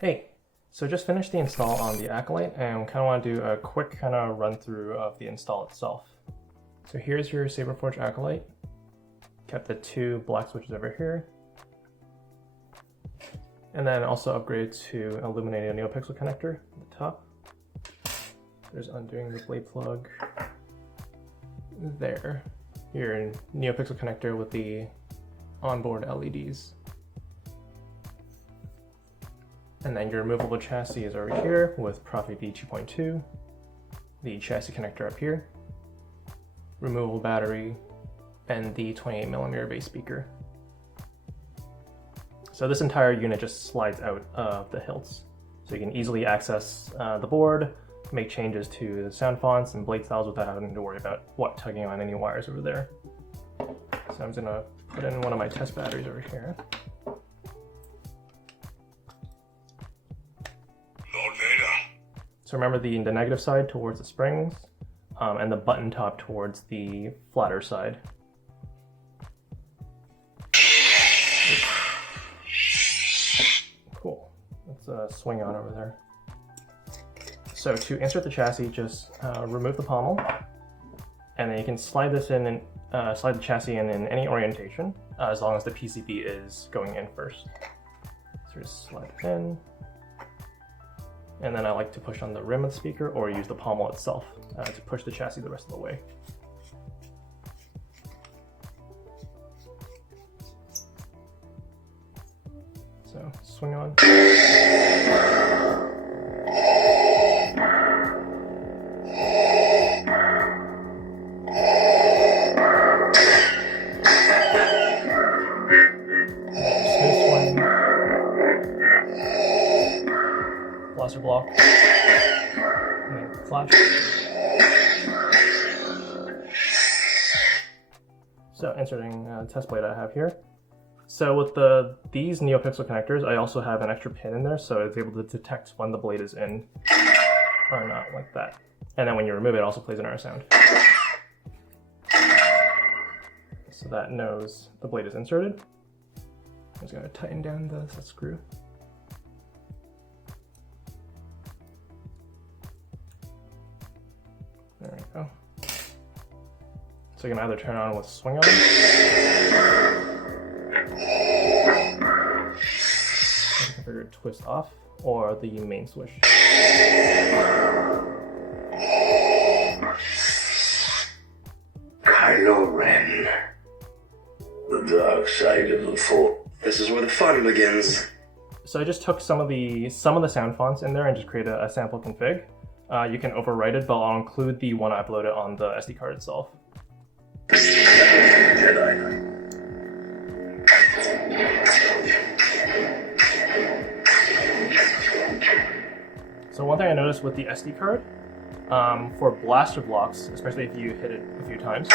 Hey, so just finished the install on the Acolyte and kind of want to do a quick kind of run through of the install itself. So here's your Saberforge Acolyte. Kept the two black switches over here. And then also upgraded to illuminating a Neopixel connector at the top. There's undoing the blade plug. There. Your Neopixel connector with the onboard LEDs. And then your removable chassis is over here with Proffie v2.2, the chassis connector up here, removable battery, and the 28mm bass speaker. So this entire unit just slides out of the hilts. So you can easily access the board, make changes to the sound fonts and blade styles without having to worry about tugging on any wires over there. So I'm just gonna put in one of my test batteries over here. So remember the negative side towards the springs, and the button top towards the flatter side. Cool. Let's swing on over there. So to insert the chassis, just remove the pommel, and then you can slide this in and slide the chassis in any orientation, as long as the PCB is going in first. So just slide it in. And then I like to push on the rim of the speaker or use the pommel itself to push the chassis the rest of the way. So swing on. Blaster block, and then flash. So inserting the test blade I have here. So with these Neopixel connectors, I also have an extra pin in there, so it's able to detect when the blade is in or not, like that. And then when you remove it, it also plays an error sound. So that knows the blade is inserted. I'm just gonna tighten down the screw. There we go. So you can either turn on with swing on, configure twist off, or the main switch. Kylo Ren. The dark side of the Force. This is where the fun begins. So I just took some of the sound fonts in there and just created a sample config. You can overwrite it, but I'll include the one I uploaded on the SD card itself. Jedi. So one thing I noticed with the SD card, for blaster blocks, especially if you hit it a few times,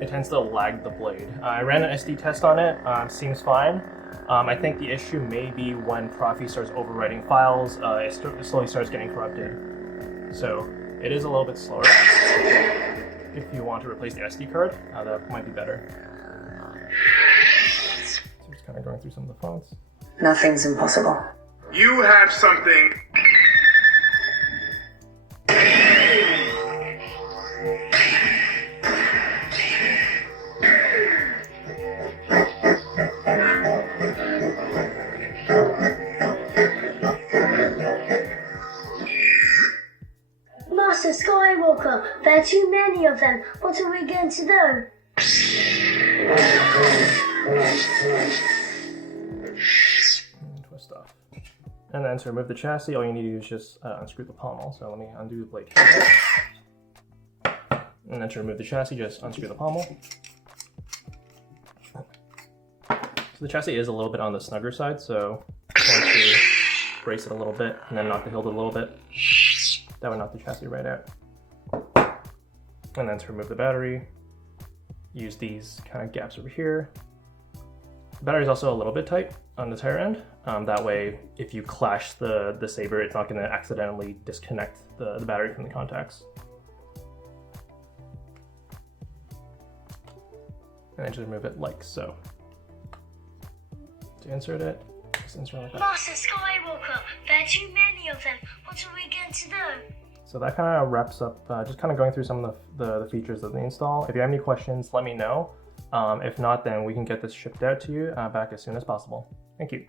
it tends to lag the blade. I ran an SD test on it, seems fine. I think the issue may be when Proffie starts overwriting files, it slowly starts getting corrupted. So it is a little bit slower. If you want to replace the SD card, that might be better. So just kind of going through some of the fonts. Nothing's impossible. You have something. Master Skywalker, there are too many of them. What are we going to do? And twist off. And then to remove the chassis, all you need to do is just unscrew the pommel. So let me undo the blade here. And then to remove the chassis, just unscrew the pommel. So the chassis is a little bit on the snugger side, so I'm going to brace it a little bit and then knock the hilt a little bit. That would knock the chassis right out. And then to remove the battery, use these kind of gaps over here. The battery is also a little bit tight on the tire end. That way, if you clash the saber, it's not going to accidentally disconnect the battery from the contacts. And then just remove it like so. To insert it, Master Skywalker, there are too many of them. What are we going to do? So that kind of wraps up, just kind of going through some of the features of the install. If you have any questions, let me know. If not, then we can get this shipped out to you back as soon as possible. Thank you.